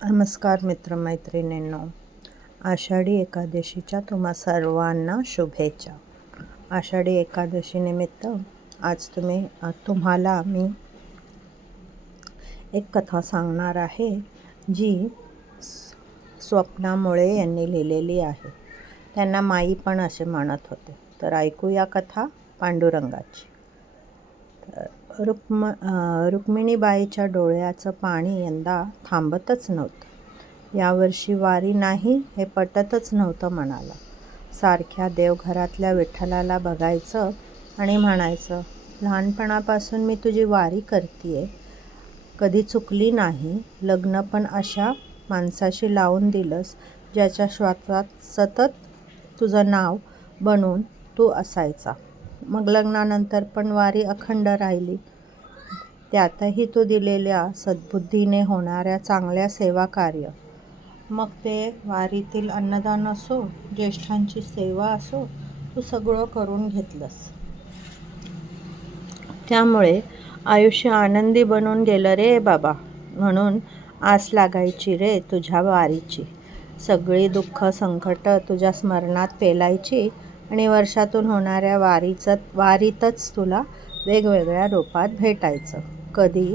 नमस्कार मित्रमैत्रिणींनो. आषाढी एकादशीच्या तुम्हा सर्वांना शुभेच्छा. आषाढी एकादशीनिमित्त आज तुम्हाला मी एक कथा सांगणार आहे, जी स्वप्ना मुळे यांनी लिहिलेली आहे. त्यांना माई पण असे म्हणत होते. तर ऐकूया कथा पांडुरंगाची. रुक्मिणीबाईच्या डोळ्याचं पाणी यंदा थांबतच नव्हतं. यावर्षी वारी नाही हे पटतच नव्हतं मनाला. सारख्या देवघरातल्या विठ्ठलाला बघायचं आणि म्हणायचं, लहानपणापासून मी तुझी वारी करतीये, कधी चुकली नाही. लग्न पण अशा माणसाशी लावून दिलंस ज्याच्या श्वासात सतत तुझं नाव बनून तू असायचा. मग लग्नानंतर पण वारी अखंड राहिली. त्यातही तू दिलेल्या सद्बुद्धीने होणाऱ्या चांगल्या सेवाकार्य, मग ते वारीतील अन्नदान असो, ज्येष्ठांची सेवा असो, तू सगळं करून घेतलंस. त्यामुळे आयुष्य आनंदी बनून गेलं रे बाबा. म्हणून आस लागायची रे तुझ्या वारीची. सगळी दुःख संकट तुझ्या स्मरणात पेलायची आणि वर्षातून होणाऱ्या वारीतच तुला वेगवेगळ्या रूपात भेटायचं. कधी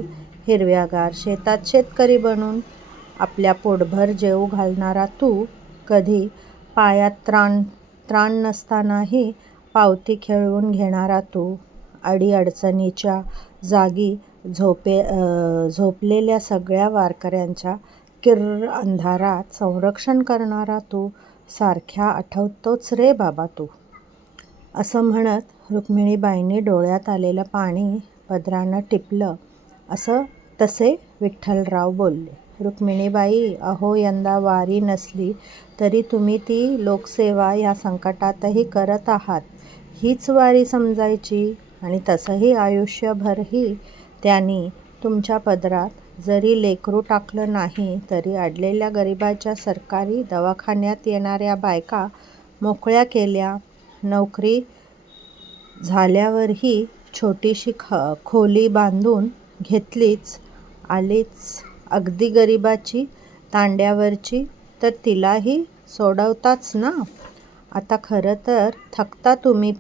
हिरव्यागार शेतात शेतकरी बनून आपल्या पोटभर जेवू घालणारा तू, कधी पायात त्राण नसतानाही पावती खेळवून घेणारा तू, अडीअडचणीच्या जागी झोपलेल्या सगळ्या वारकऱ्यांच्या किर्र अंधारात संरक्षण करणारा तू, सारख्या आठवतोच रे बाबा तू. असं म्हणत रुक्मिणीबाईंनी डोळ्यात आलेलं पाणी पदरानं टिपलं. तसे विठ्ठलराव बोलले. रुक्मिणीबाई, अहो, यंदा वारी नसली तरी तुम्ही ती लोकसेवा या संकटातही करत आहात, हीच वारी समजायची. आणि तसंही आयुष्यभरही त्यांनी तुमच्या पदरात जरी लेकरू टाकलं नाही तरी अडलेल्या गरिबाच्या सरकारी दवाखान्यात येणाऱ्या बायका मोकळ्या केल्या. नोकरी झाल्यावरही छोटीशी खोली बांधून घेतलीच. आलीच अगदी गरिबाची तांड्यावरची तर तिलाही सोडवताच ना. आता खरं तर थकता तुम्ही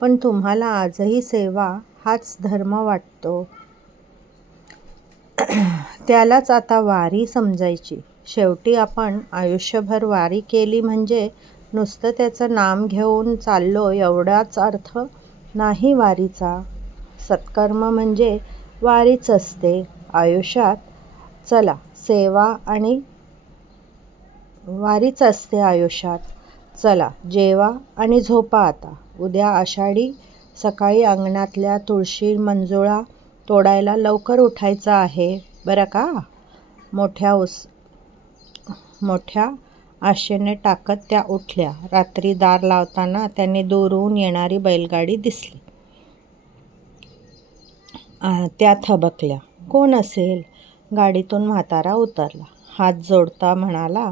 पण तुम्हाला आजही सेवा हाच धर्म वाटतो. त्यालाच आता वारी समजायची. शेवटी आपण आयुष्यभर वारी केली म्हणजे नुसतं त्याचं नाम घेऊन चाललो एवढाच अर्थ नाही वारीचा. सत्कर्म म्हणजे वारीच असते आयुष्यात. चला, सेवा आणि वारीच असते आयुष्यात. चला, जेवा आणि झोपा आता. उद्या आषाढी. सकाळी अंगणातल्या तुळशी मंजुळा तोडायला लवकर उठायचं आहे बरं का. मोठ्या आशेने टाकत त्या उठल्या. रात्री दार लावताना त्यांनी दूरहून येणारी बैलगाडी दिसली. त्या थबकल्या. कोण असेल? गाडीतून म्हातारा उतरला. हात जोडता म्हणाला,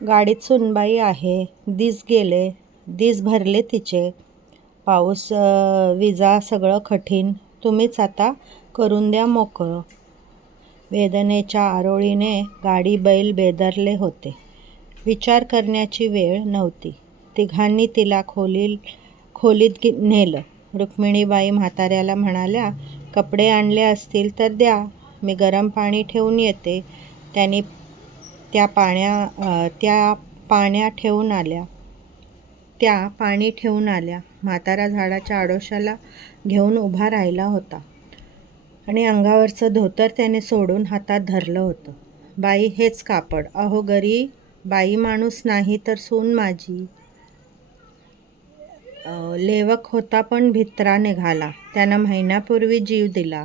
गाडीत सुनबाई आहे. दिस भरले तिचे. पाऊस विजा सगळं कठीण. तुम्हीच आता करून द्या मोकळं. वेदनेच्या आरोळीने गाडी बैल बेदरले होते. विचार करण्याची वेळ नव्हती. तिघांनी तिला खोलीत नेलं. रुक्मिणीबाई म्हाताऱ्याला म्हणाल्या, कपडे आणले असतील तर द्या, मी गरम पाणी ठेवून येते. त्यांनी त्या पाणी ठेवून आल्या. म्हातारा झाडाच्या आडोशाला घेऊन उभा राहिला होता आणि अंगावरचं धोतर त्याने सोडून हातात धरलं होतं. बाई, हेच कापड. अहो गरीब बाई माणूस नाही तर सून माझी. लेवक होता पण भित्रा निघाला. त्यानं महिन्यापूर्वी जीव दिला.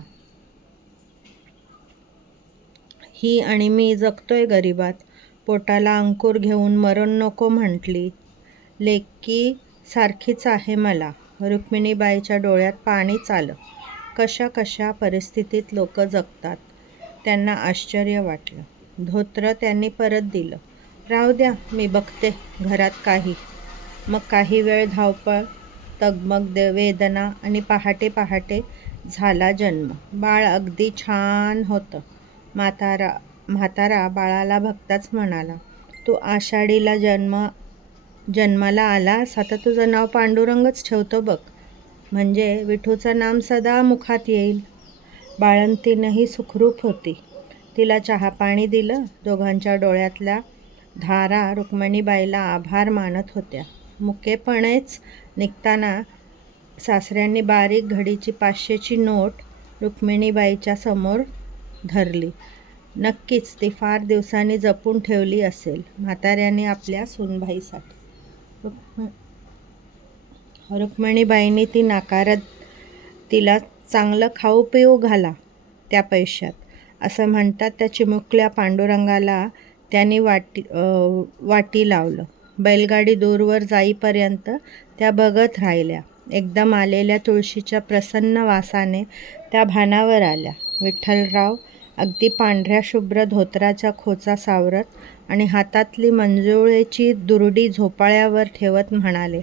ही आणि मी जगतोय गरिबात. पोटाला अंकुर घेऊन मरण नको म्हटली. लेकी सारखीच आहे मला. रुक्मिणीबाईच्या डोळ्यात पाणीच आलं. कशा परिस्थितीत लोक जगतात. त्यांना आश्चर्य वाटलं. धोतर त्यांनी परत दिलं. राहू द्या, मी बघते घरात काही. मग काही वेळ धावपळ, तगमग, वेदना आणि पहाटे झाला जन्म. बाळ अगदी छान होतं. म्हातारा बाळाला बघताच म्हणाला, तू आषाढीला जन्माला आलास, आता तुझं नाव पांडुरंगच ठेवतो बघ, म्हणजे विठूचं नाम सदा मुखात येईल. बाळंतीणही सुखरूप होती. तिला चहापाणी दिलं. दोघांच्या डोळ्यातल्या धारा रुक्मिणीबाईला आभार मानत होत्या. मुकेपणेच निघताना सासऱ्यांनी बारीक घडीची 500ची नोट रुक्मिणीबाईच्या समोर धरली. नक्कीच ती फार दिवसांनी जपून ठेवली असेल म्हाताऱ्याने आपल्या सूनबाईसाठी. रुक्मिणीबाईंनी ती नाकारत, तिला चांगलं खाऊ पिऊ घाला त्या पैशात, असं म्हणतात त्या चिमुकल्या पांडुरंगाला त्यांनी वाटी लावलं. बैलगाडी दूरवर जाईपर्यंत त्या बघत राहिल्या. एकदम आलेल्या तुळशीच्या प्रसन्न वासाने त्या भानावर आल्या. विठ्ठलराव अगदी पांढऱ्या शुभ्र धोतराचा खोचा सावरत आणि हातातली मंजुळेची दुरडी झोपाळ्यावर ठेवत म्हणाले,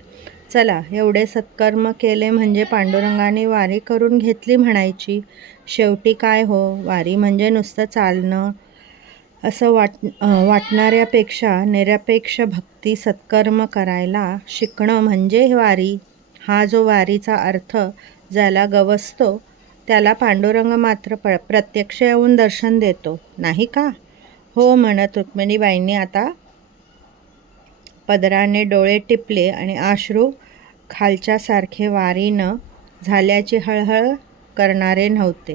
चला, एवढे सत्कर्म केले म्हणजे पांडुरंगाने वारी करून घेतली म्हणायची. शेवटी काय हो, वारी म्हणजे नुसतं चालणं असं वाटणाऱ्यापेक्षा निरपेक्ष भक्ती सत्कर्म करायला शिकणं म्हणजे वारी. हा जो वारीचा अर्थ ज्याला गवसतो त्याला पांडुरंग मात्र प्रत्यक्ष येऊन दर्शन देतो, नाही का? हो म्हणत रुक्मिणीबाईंनी आता पदराने डोळे टिपले आणि अश्रू खालच्यासारखे वारीनं झाल्याची हळहळ करणारे नव्हते,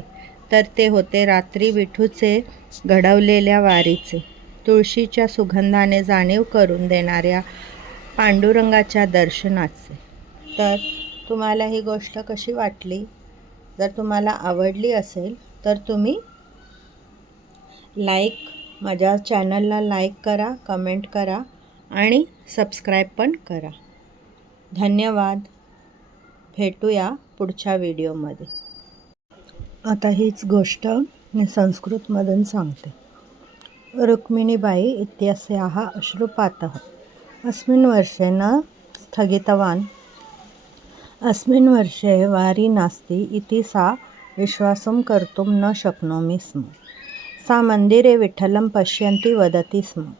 तर ते होते रात्री विठूचे घडवलेल्या वारीचे, तुळशीच्या सुगंधाने जाणीव करून देणाऱ्या पांडुरंगाच्या दर्शनाचे. तर तुम्हाला ही गोष्ट कशी वाटली? जर तुम्हाला आवडली असेल तर तुम्ही माझ्या चॅनलला लाईक करा, कमेंट करा आणि सबस्क्राईब पण करा. धन्यवाद. भेटूया पुढच्या व्हिडिओमध्ये. आता हीच गोष्ट मी संस्कृतमधून सांगते. रुक्मिणीबाई इत्यस्याः अश्रुपातः अस्मिन् वर्षे न स्थगितवान्. अस्मिन् वर्षे वारी नास्ति इति सा विश्वासं कर्तुं न शक्नोमि स्म. सा मन्दिरे विठ्ठलं पश्यन्ती वदति स्म.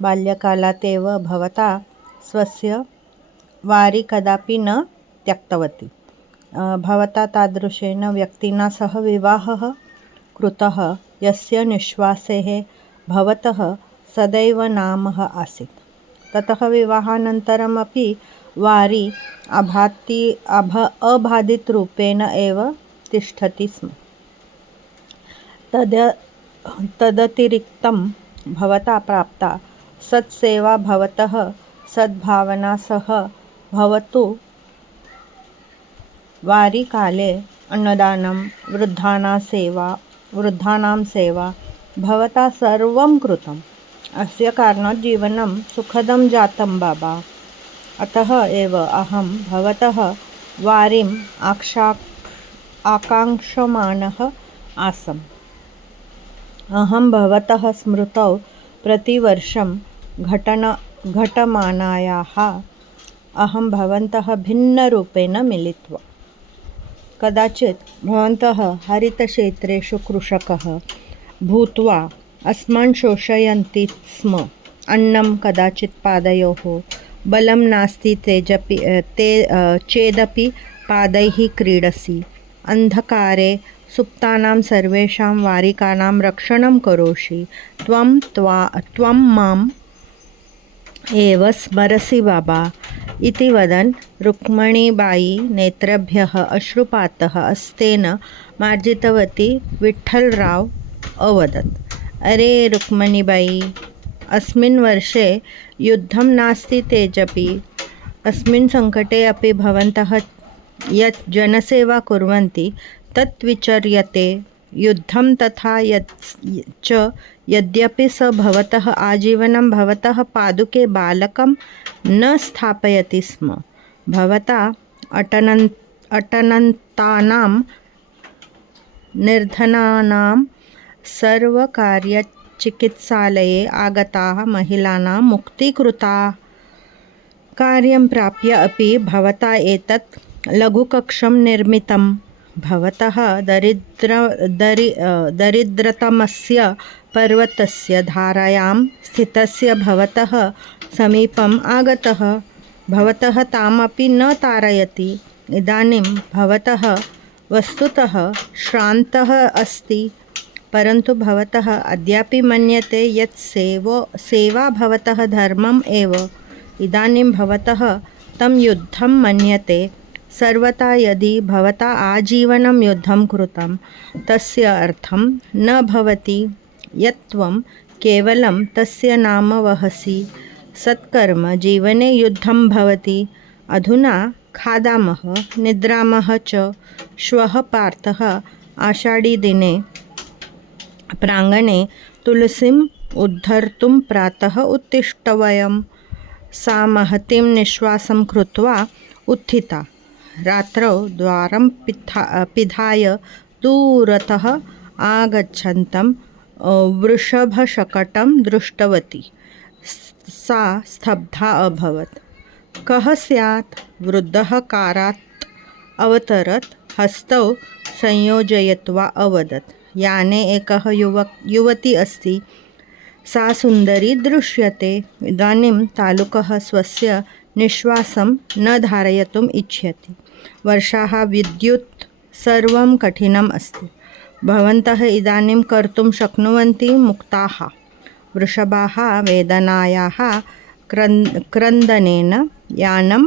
बाल्यकालात् एव भवता स्वस्य वारी कदापि न त्यक्तवती. भवता तादृशेन व्यक्तिना सह विवाहः कृतः यस्य निःश्वासेः भवतः सदैव नामः आसीत्. ततः विवाहानन्तरमपि वारी अबाधितरूपेण एव तिष्ठति स्म. तदतिरिक्तं भवता प्राप्ता सत्सेवा भवतः सद्भावना सह भवतु. वारीकाले अन्नदानं, वृद्धानां सेवा भवता सर्वं कृतम्. अस्य कारणात् जीवनं सुखदं जातं बाबा. अतः एव अहं भवतः वारीम् आकाङ्क्षमाणः आसम्. अहं भवतः स्मृतौ प्रतिवर्षं घटमानायाः अहं भवन्तः भिन्नरूपेण मिलित्वा. कदाचित् भवन्तः हरितक्षेत्रेषु कृषकः भूत्वा अस्मान् शोषयन्ति स्म. अन्नं कदाचित् पादयोः बलं नास्ति चेदपि पादैः क्रीडसि. अन्धकारे सुप्तानां सर्वेषां वारिकानां रक्षणं करोषि. त्वं माम् एव स्मरसि बाबा. इति वदन् रुक्मिणीबाई नेत्रेभ्यः अश्रुपातः हस्तेन मार्जितवती. विठ्ठलराव अवदत्, अरे रुक्मिणीबाई, अस्मिन् वर्षे युद्धं नास्ति तेजपि अस्मिन् सङ्कटे अपि भवन्तः यत् जनसेवा कुर्वन्ति तत् विचर्यते. युद्धं तथा यद्यपि स भवतः आजीवनं भवतः पादुके बालकं न स्थापयति स्म. भवता अटनन्तानां निर्धनानां सर्वकार्यचिकित्सालये आगताः महिलानां मुक्तीकृता. कार्यं प्राप्य अपि भवता एतत् लघुकक्षं निर्मितं. भवतः दरिद्रतमस्य पर्वतस्य धारायां स्थितस्य भवतः समीपम् आगतः भवतः तामपि न तारयति। इदानीं भवतः वस्तुतः श्रान्तः अस्ति, परन्तु भवतः अद्यापि मन्यते यत् सेवा भवतः धर्मम् एव। इदानीं भवतः तं युद्धं मन्यते। सर्वथा यदि भवता आजीवनं युद्धं कृतं तस्य अर्थं न भवति यत् त्वं केवलं तस्य नाम वहसि। सत्कर्म जीवने युद्धं भवति। अधुना खादामः निद्रामः च। श्वः पार्थः आषाढीदिने प्राङ्गणे तुलसीम् उद्धर्तुं प्रातः उत्तिष्ठ वयम्। सा महतीं निःश्वासं कृत्वा उत्थिता। रात्रौ द्वारं पिधाय दूरतः आगच्छन्तं वृषभशकटं दृष्टवती। सा स्तब्धा अभवत्। कः स्यात्? वृद्धः कारात् अवतरत्। हस्तौ संयोजयित्वा अवदत्, याने एकः युवती अस्ति। सा सुन्दरी दृश्यते। इदानीं तालुकः स्वस्य निःश्वासं न धारयितुम् इच्छति। वर्षाः, विद्युत्, सर्वं कठिनम् अस्ति। भवन्तः इदानीं कर्तुं शक्नुवन्ति मुक्ताः। वृषभाः वेदनायाः क्रन्दनेन यानं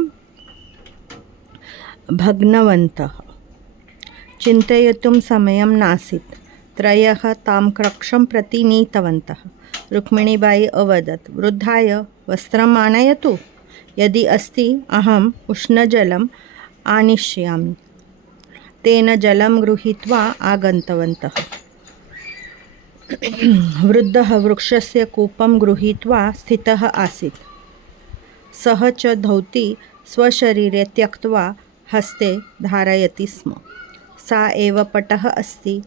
भग्नवन्तः। चिन्तयितुं समयं नासीत्। त्रयः तां कक्षं प्रति नीतवन्तः। रुक्मिणीबाई अवदत्, वृद्धाय वस्त्रम् आनयतु। यदि अस्ति अहम् उष्णजलम् आनिष्यामि। तेन जलं गृहीत्वा आगतवन्तः। वृद्धः वृक्षस्य कूपं गृहीत्वा स्थितः आसीत्। सः च धौती स्वशरीरे त्यक्त्वा हस्ते धारयति स्म। सा एव पटः अस्ति।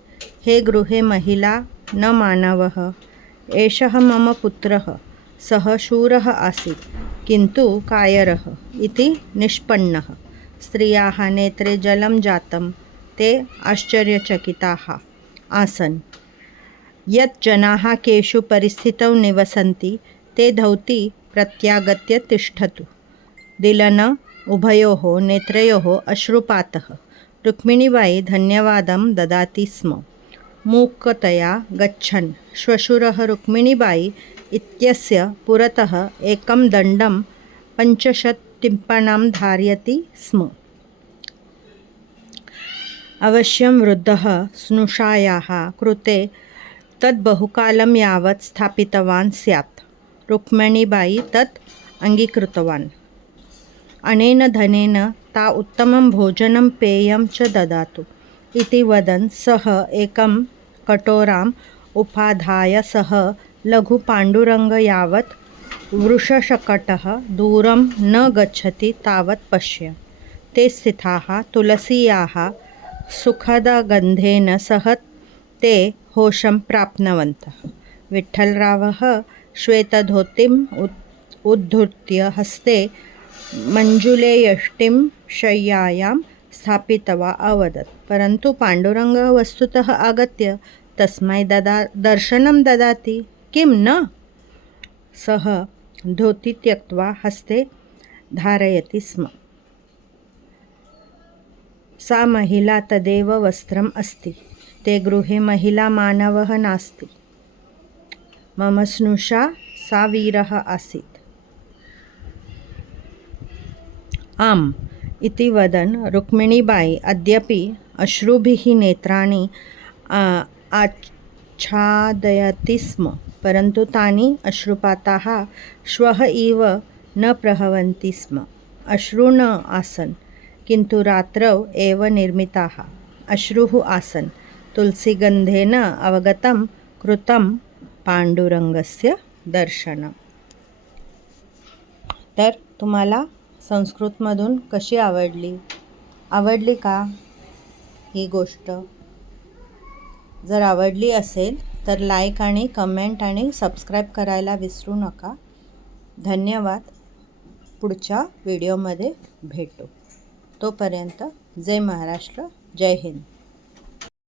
हे गृहे महिला, न मानवः। एषः मम पुत्रः। सः शूरः आसीत्, किन्तु कायरः इति निष्पन्नः। स्त्रियाः नेत्रे जलं जातं। ते आश्चर्यचकिताः आसन् यत् जनाः केषु परिस्थितौ निवसन्ति ते धौती प्रत्यागत्य तिष्ठतु। दिलन उभयोः नेत्रयोः अश्रुपातः। रुक्मिणीबाई धन्यवादं ददाति स्म। मूकतया गच्छन् श्वशुरः रुक्मिणीबाई इत्यस्य पुरतः एकं दण्डं 500 टिप्पणां धारयति स्म। अवश्यं वृद्धः स्नुषायाः कृते तत् बहुकालं यावत् स्थापितवान् स्यात्। रुक्मिणीबाई तत् अङ्गीकृतवान्। अनेन धनेन ता उत्तमं भोजनं पेयं च ददातु इति वदन् सः एकं कटोराम् उपाधाय सः लघुपाण्डुरङ्ग यावत् वृषशकटः दूरं न गच्छति तावत् पश्य। ते स्थिताः तुलसीयाः सुखदगन्धेन सह ते होशं प्राप्तवन्तः। विठ्ठलरावः श्वेतधोतीम् उद्धृत्य हस्ते मञ्जुलेयष्टिं शय्यायां स्थापित्वा अवदत्, परन्तु पाण्डुरङ्गः वस्तुतः आगत्य तस्मै दर्शनं ददाति किं न? सः धोती त्यक्त्वा हस्ते धारयति स्म। सा महिला तदेव वस्त्रम् अस्ति। ते गृहे महिला मानवः नास्ति। मम स्नुषा सा वीरः आसीत्। आम् इति वदन् रुक्मिणीबाई अद्यापि अश्रुभिः नेत्राणि आच्छादयति स्म, परन्तु तानि अश्रुपाताः श्वः इव न प्रवहन्ति स्म। अश्रू न आसन्, किन्तु रात्रौ एव निर्मिताः अश्रुः आसन्। तुलसीगन्धेन अवगतं कृतं पांडुरंगस्य दर्शनम्। तर तुम्हाला संस्कृतमधून कशी आवडली का ही गोष्ट? जर आवडली असेल तर लाईक आणि कमेंट आणि सबस्क्राईब करायला विसरू नका. धन्यवाद. पुढच्या व्हिडिओमध्ये भेटू. तोपर्यंत जय महाराष्ट्र, जय हिंद.